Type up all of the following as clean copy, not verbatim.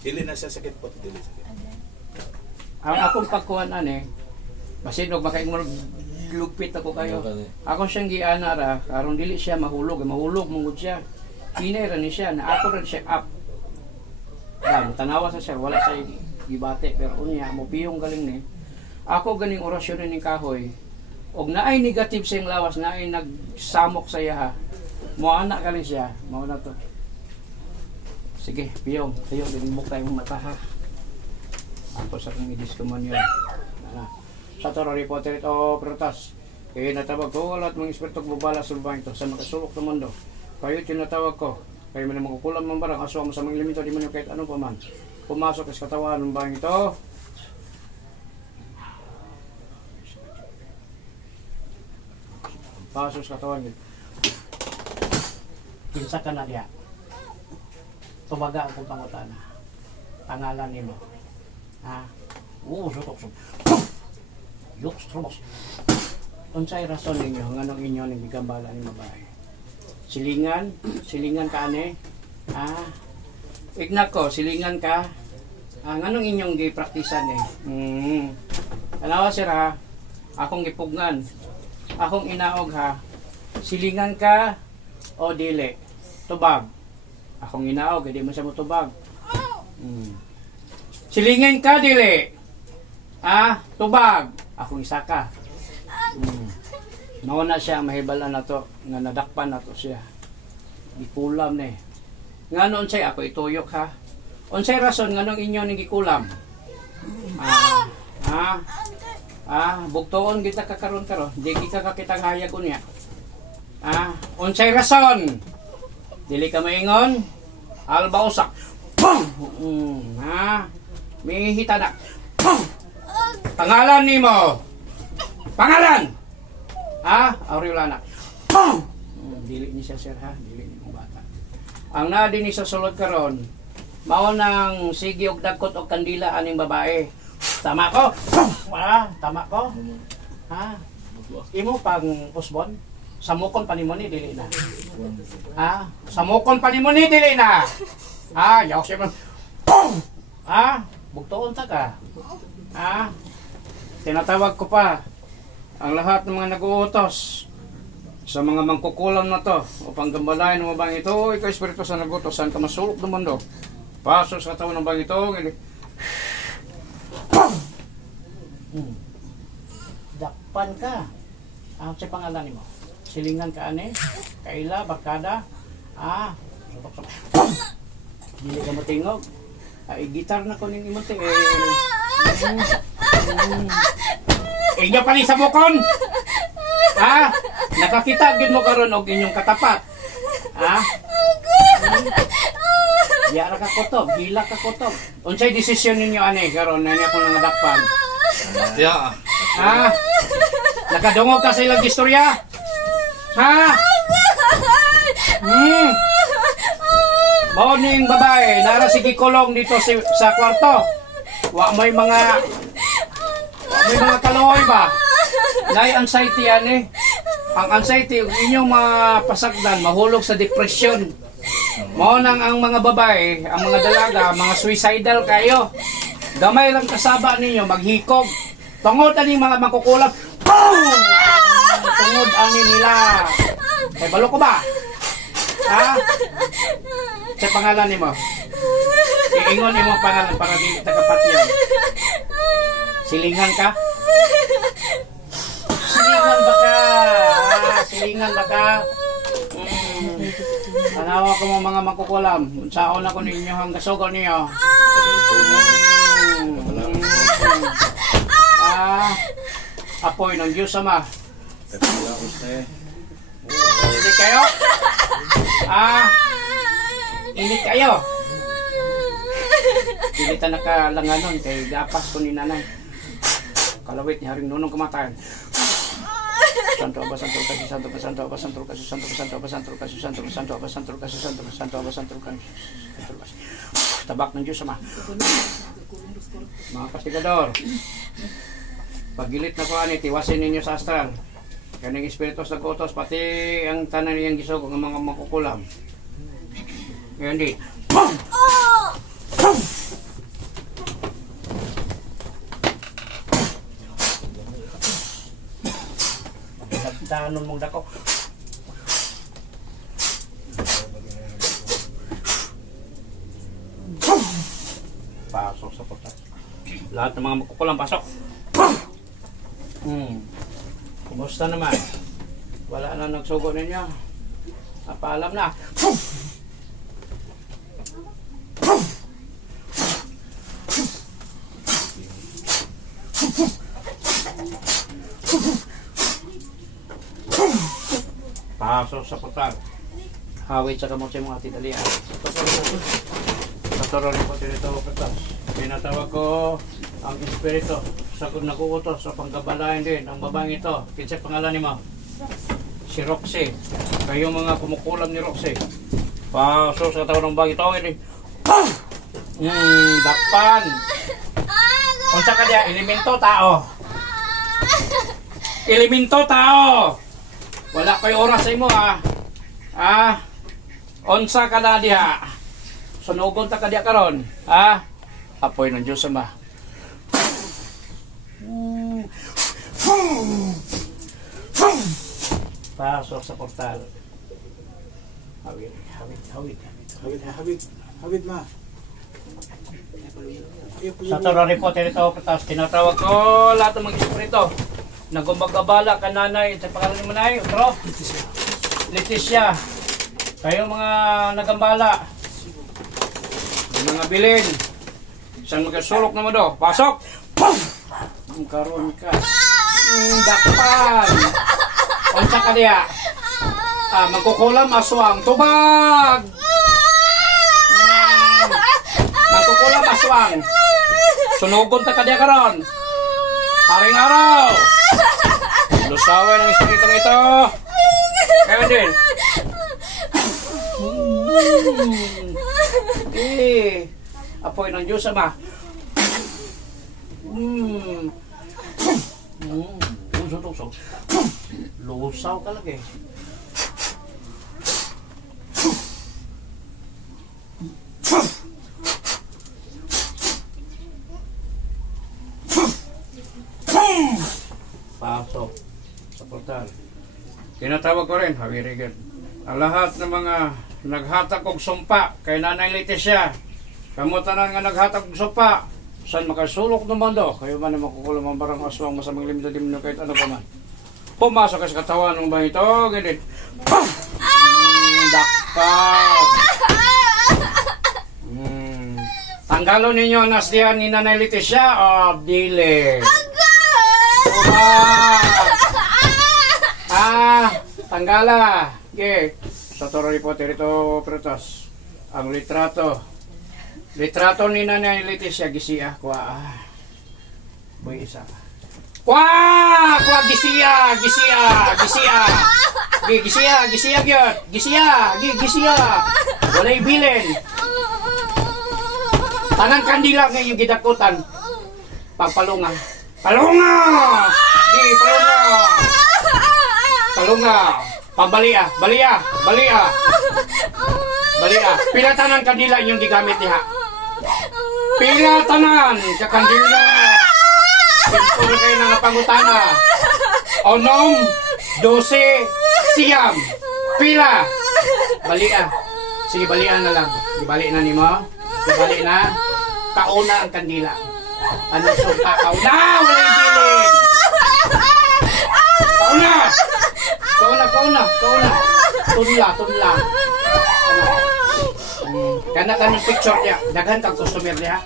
Dili na siya sakit po, dili sakit. Ang akong pagkuhan masinog makaingmol lugpit ako kayo. Ako siyang giana ra, karon dili siya mahulog mongod siya. Hinay ra ni siya, na ako rin siya up. Tanawa sa siya, wala sa gibate, pero unya mo piyong galing ni. Ako ganing orasyon ni kahoy. Og naay negative siyang lawas, naay nagsamok sa iya. Mo ana galing siya, mao na to. Sige, piyong, tayo din mo tayong mata ha. Ako sa kong i-discommon yun. Sa toro reporter ito, Prutas. Kaya natawag ko, lahat mga espiritu bubala sa lubang ito, sa makasulok ng mundo. Kayo tinatawag ko, kayo man makukulam ng barang, aswang mo sa mga elemento, di man yung kahit ano pa man. Pumasok sa katawan ng lubang ito. Pasok sa katawan ito. Kinsa ka na diya. Tumaga ang pangutana. Pangalan ni mo. Sutok. Yuks, trumos. Unsay rason ninyo, nganong inyo ning gigambala ni babae? Silingan ka ane? Ignak ko, silingan ka? Nganong inyong gipraktisan Alawa sir ha, akong gipugnan, akong inaog ha, silingan ka o dili? Tubag. Akong inaog, hindi mo siya mo tubag. Silingan ka dili? Tubag. Akong isa ka. Nauna siya, mahibalan na to, nga nadakpan na to siya. Gikulam ni. Nga noon siya, ako ituyok ha. Unsay rason, nga nung inyo ning gikulam? Bugtoon kita kakaroon. Di kita kakitang hayag ko niya. Unsay rason? Dili ka maingon? Alba usak. May hitadak. Pangalan ni mo. Pangalan. Aurelana. Dili ni siya sir ha, dili ni mong bata. Ang nadi ni sa sulod karon, mao nang sige og dagkot og kandila aning babae. Tama ko? Tama ko? Imo pang usbon? Samukon pa nimo ni dili na. Samukon pa nimo ni dili na. Yaw siya man. Bugtoon ta ka. Tinatawag ko pa ang lahat ng mga nag-uutos sa mga mangkukulam na to upang gambalain ng bang ito. Ikaw espiritu sa nagutos, saan ka masulok ng mundo? Pasok sa katawan ng bang ito. Dakpan ka. Sa pangalan mo. Silingan ka ane. Kaila, barkada. Hindi ka matingog. Gitar na ko ning imunti. Inyo pa rin sa bukon. Nakakita gid mo karon og inyong katapat. Yara ka kutob, hila ka kutob. Unsay desisyon ninyo ani karon na ako nangadakpan? Nakadungog ka sa ilang istorya? Morning babae, nara sige kulong dito sa kwarto. May mga kaloy ba? Nay anxiety ani. Ang anxiety inyong mapasagdan mahulog sa depression. Mao nang ang mga babae, ang mga dalaga, mga suicidal kayo. Gamay lang kasaba ninyo maghikog. Tungod ani mga makukulap. Tungod ani nila. Balo ko ba? Sa pangalan nimo. Iingon nimo pangalan para dili tagapatyan. Silingan ka? Silingan ba ka? Tanawa ko mo mga makukulam. Unsaon ako ninyo ang gasugol niyo. Apoy ng Diyos Ama. Init kayo? Init kayo? Hindi ta nakalanganon kay gapas ko ni nanay. Kalawit ni Haring Nunong kamatayan. Santo Aba, Santo Kasi, Santo Aba, Santo Aba, Santo Kasi, Santo Aba, Santo Aba, Santo Kasi, Santo Aba, Santo Aba, Santo Kasi, Santo Aba, Santo Aba, Santo Kasi, tabak ng Diyos Ama. Mga kastigador, pagilit na ko ani, tiwasin ninyo sa astral. Kaning espiritus na kutos, pati ang tanan niyang gisog ng mga makukulam. Ngayon di. kanon mong dako. Pasok sa portal. Lahat ng mga makukulang pasok. Kumusta naman? Wala na nagsugo ninyo. Napaalam na. Pasok sa portal. Hawit sa kamot sa mga titalian. Katuro rin po dito katas. Pinatawag ko ang espiritu. Sagod na kuutos sa panggabalayan din ang babaeng ito. Kinsay pangalan ni mo? Si Roxy. Kayo mga kumukulam ni Roxy. Pasok sa katawan ng bagay ito. Dakpan. Unsa ka diya? Elemento tao. Elemento tao. Wala kayo oras sa imo ha. Unsa ka na diha? Sunugon ta ka diya karon. Apoy ng Diyos Ama. Pasok sa portal. Hawid ma. Sa Torah report ito, katas tinatawag ko lahat ng mga espiritu. Nagumbagabala ka nanay sa pangalan ni Manay, Utro. Leticia. Kayo mga nagambala. Mga bilin. Saan magkasulok naman do? Pasok! Ang karoon ka. Dakpan! Unsa ka diya? Magkukulam aswang. Tubag! Magkukulam aswang. Sunugon ta ka diya karon. Haring araw! Lusaway ng espiritong ito. Kaya din. Apoy ng Diyos Ama. Usok. Lusaw ka lagi. Pasok sa portal. Tinatawag ko rin, Hawirigan. Ang lahat ng mga naghatag og sumpa kay Nanay Leticia. Kamutanan nga naghatag og sumpa. Saan makasulok naman do? Kayo man na makukulam ang barang aswang masamang limitadim na kahit ano pa man. Pumasok ka sa katawan ng ba ito? Ganit. Dakpag. Tanggalo ninyo ang nasdihan ni Nanay Leticia o dili? Tanggala. Okay. Sa Torah report ito, Pretos. Ang litrato. Litrato ni Nanay Leticia gisiya. Boy isa. Gisiya. Walay bilin. Tanang kandila ngayon gidakutan. Pagpalunga. Palunga! Pambalia. Balia. Pilatanan kandila inyong gigamit niya. Pilatanan sa kandila. Pagpuro kayo ng pangutana. Onom, 12, siyam. Pila. Balia. Sige, balian na lang. Ibalik na ni mo. Ibalik na. Kauna ang kandila. Ano sumpa? Kauna! Walang bilin! Kauna! Tunla. Kana kanong picture niya. Daghan kang customer niya.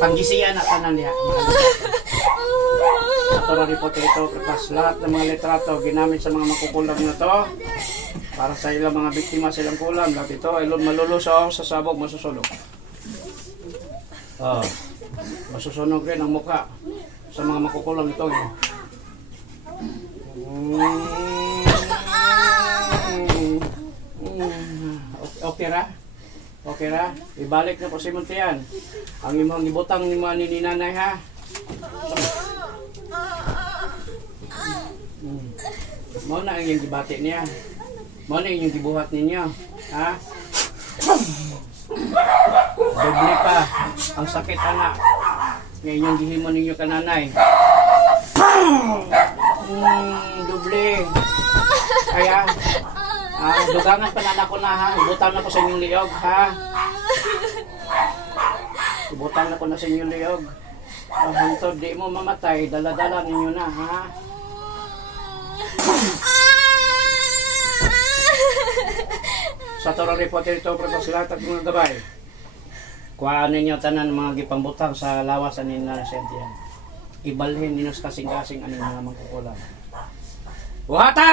Panggisiyan na tanan niya. Torah report ito. Kasi lahat ng mga litrato ginamit sa mga makukulam na to. Para sa ilang mga biktima silang kulam. Lahat ito ay malulusaw sa sabog masusunog. Masusunog rin ang mukha sa mga makukulam ito. Okay ra? Ibalik na po si Montian. Ang imong gibutang ni mga ninanay ha. Mo na ang iyong gibati niya. Mo na yung gibuhat ninyo. Ha? Doble pa ang sakit anak. Ngayon yung gihimo ninyo kananay. doble. Kaya, dugangan pa na ako na ha. Ibutang na ko sa inyong liyog ha. Ibutang na ko na sa inyong liyog. Hantod, di mo mamatay. Dala-dala ninyo na ha. Sa Torah Reporter ito, pero sila at mga gabay. Kuhaan ninyo tanan mga gipambutang sa lawasan ni Nana Cynthia. Ibalhin ninyo sa kasing-kasing anong mga magkukulang. Wata!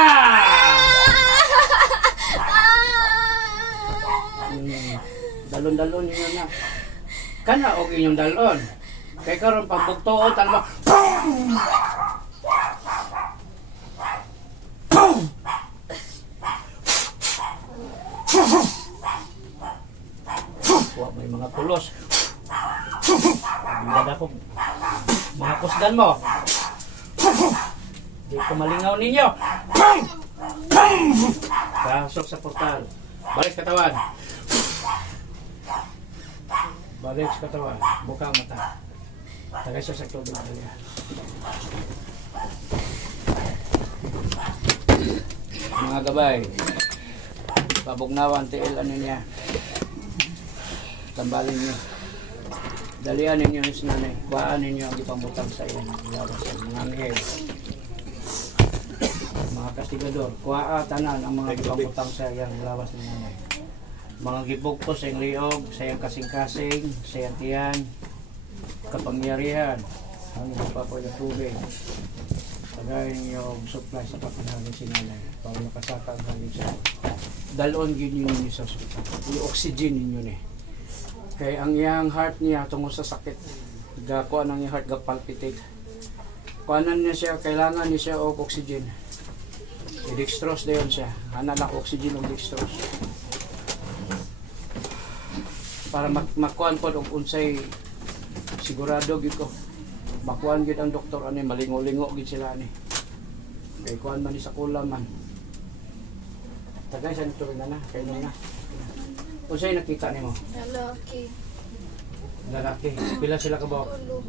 Dalon-dalon ninyo na. Kana o inyong dalon. Kaya karon pambugtoon, talba. May mga tulos. Hindi ko mga kusgan mo. Hindi ko malingaw ninyo. Pasok sa portal. Balik katawan. Balik sa katawan. Bukang mata. Tagay sa tubig dali. Mga gabay. Pabugnawan tiil ano niya. Tambalin niyo. Dalian ninyo yung sinanay. Kuhaan ninyo ang ipambutang sa iyo. Mga anghel. Mga kastigador. Kuhaa tanan ang mga ipambutang sa iyo. Lawas ng nanay. Mga gibugpo sa iyong liog, sa iyong kasing-kasing, sa iyong tiyan, kapangyarihan. Ang ipapo yung tubig. Tagay ninyo supply sa kapanahan si nanay. Para makasaka ang hangin siya. Dalon yun ninyo sa hospital. Yung oxygen ninyo ni. Kaya ang iyang heart niya tungkol sa sakit. Gakuan ang iyang heart gapalpitate. Kuanan niya siya, kailangan niya siya og oxygen. I-dextrose na yun siya. Hana lang oxygen o dextrose. Para makuan po og unsay sigurado gid ko. Makuan gid ang doktor ani malingo-lingo gid sila ani. Kay kuan man ni sa kulam man. Tagay sa nito na kay na. Unsay nakita nimo? Lalaki. Lalaki. Pila sila ka ba? Ulo.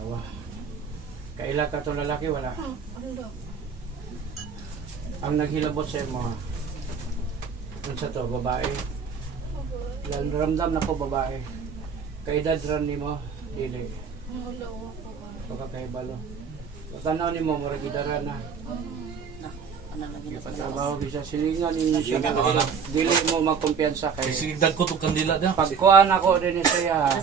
Awa. Kaila ka tong lalaki wala. Ulo. Ang naghilabot sa imo. Unsa to babae? Lan ramdam na ko babae. Kaedad ran nimo dili. Ulo. Pagkakaibalo. Tanaw nimo murag gidara na. Patrabaho bisa silingan ninyo siya. Dili mo magkumpiyansa kay. Sige, dagko itong kandila na. Pagkuhan ako din siya.